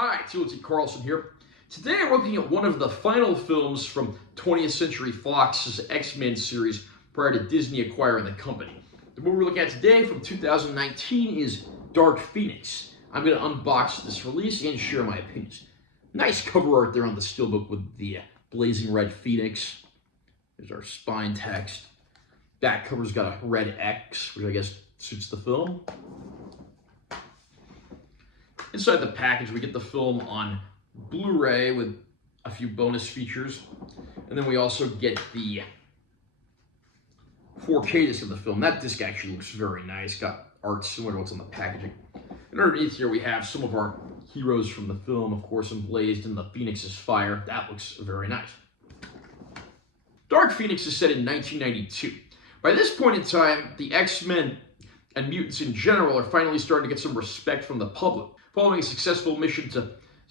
Hi, T. Carlson here. Today I'm looking at one of the final films from 20th Century Fox's X-Men series prior to Disney acquiring the company. The movie we're looking at today from 2019 is Dark Phoenix. I'm going to unbox this release and share my opinions. Nice cover art there on the Steelbook with the blazing red Phoenix. There's our spine text. Back cover's got a red X, which I guess suits the film. Inside the package, we get the film on Blu-ray with a few bonus features. And then we also get the 4K disc of the film. That disc actually looks very nice. Got art similar to what's on the packaging. And underneath here, we have some of our heroes from the film, of course, emblazed in the Phoenix's fire. That looks very nice. Dark Phoenix is set in 1992. By this point in time, the X-Men and mutants in general are finally starting to get some respect from the public. Following a successful mission to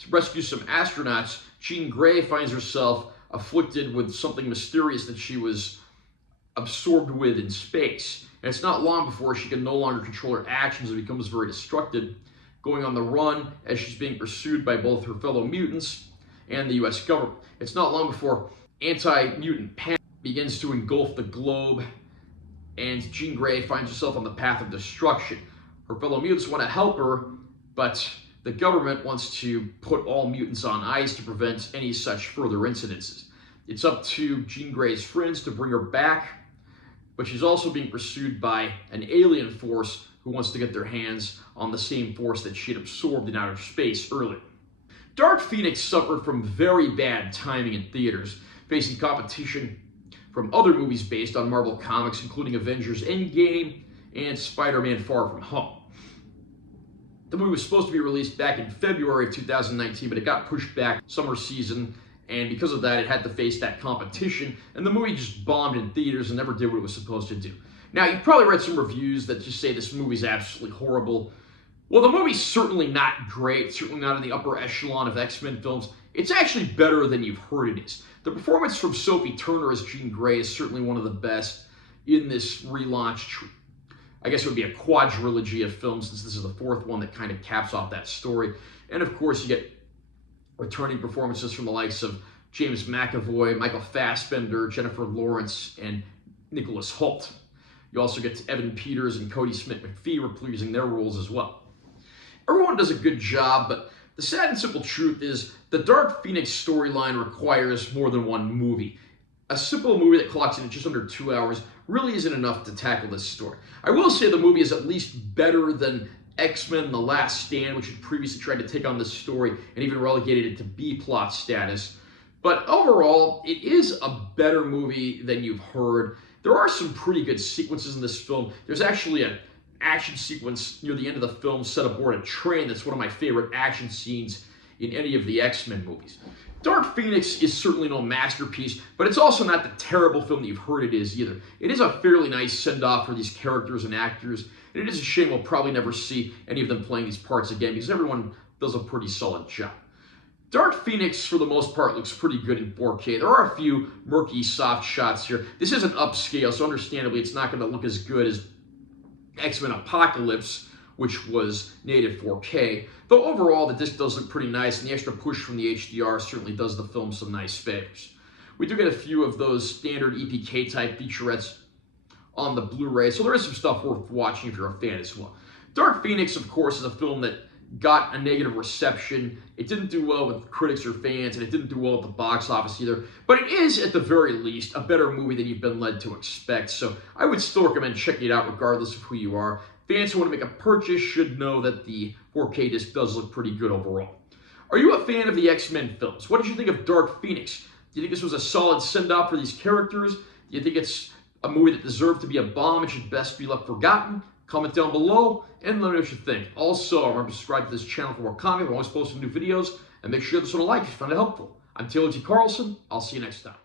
rescue some astronauts, Jean Grey finds herself afflicted with something mysterious that she was absorbed with in space. And it's not long before she can no longer control her actions and becomes very destructive, going on the run as she's being pursued by both her fellow mutants and the US government. It's not long before anti-mutant panic begins to engulf the globe, and Jean Grey finds herself on the path of destruction. Her fellow mutants want to help her, but the government wants to put all mutants on ice to prevent any such further incidences. It's up to Jean Grey's friends to bring her back, but she's also being pursued by an alien force who wants to get their hands on the same force that she had absorbed in outer space earlier. Dark Phoenix suffered from very bad timing in theaters, facing competition from other movies based on Marvel Comics, including Avengers Endgame and Spider-Man Far From Home. The movie was supposed to be released back in February of 2019, but it got pushed back summer season, and because of that, it had to face that competition, and the movie just bombed in theaters and never did what it was supposed to do. Now, you've probably read some reviews that just say this movie's absolutely horrible. Well, the movie's certainly not great, certainly not in the upper echelon of X-Men films. It's actually better than you've heard it is. The performance from Sophie Turner as Jean Grey is certainly one of the best in this relaunch. I guess it would be a quadrilogy of films, since this is the fourth one that kind of caps off that story. And of course, you get returning performances from the likes of James McAvoy, Michael Fassbender, Jennifer Lawrence, and Nicholas Hoult. You also get Evan Peters and Cody Smith-McPhee reprising their roles as well. Everyone does a good job, but the sad and simple truth is the Dark Phoenix storyline requires more than one movie. A simple movie that clocks in at just under 2 hours really isn't enough to tackle this story. I will say the movie is at least better than X-Men The Last Stand, which had previously tried to take on this story and even relegated it to B-plot status. But overall, it is a better movie than you've heard. There are some pretty good sequences in this film. There's actually an action sequence near the end of the film set aboard a train that's one of my favorite action scenes in any of the X-Men movies. Dark Phoenix is certainly no masterpiece, but it's also not the terrible film that you've heard it is either. It is a fairly nice send-off for these characters and actors, and it is a shame we'll probably never see any of them playing these parts again, because everyone does a pretty solid job. Dark Phoenix, for the most part, looks pretty good in 4K. There are a few murky, soft shots here. This isn't upscale, so understandably it's not going to look as good as X-Men Apocalypse, which was native 4K, though overall the disc does look pretty nice, and the extra push from the HDR certainly does the film some nice favors. We do get a few of those standard EPK type featurettes on the Blu-ray, so there is some stuff worth watching if you're a fan as well. Dark Phoenix, of course, is a film that got a negative reception. It didn't do well with critics or fans, and it didn't do well at the box office either, but it is, at the very least, a better movie than you've been led to expect, so I would still recommend checking it out regardless of who you are. Fans who want to make a purchase should know that the 4K disc does look pretty good overall. Are you a fan of the X-Men films? What did you think of Dark Phoenix? Do you think this was a solid send-off for these characters? Do you think it's a movie that deserved to be a bomb and should best be left forgotten? Comment down below and let me know what you think. Also, remember to subscribe to this channel for more content. We're always posting new videos, and make sure to give this one a like if you found it helpful. I'm Taylor T. Carlson. I'll see you next time.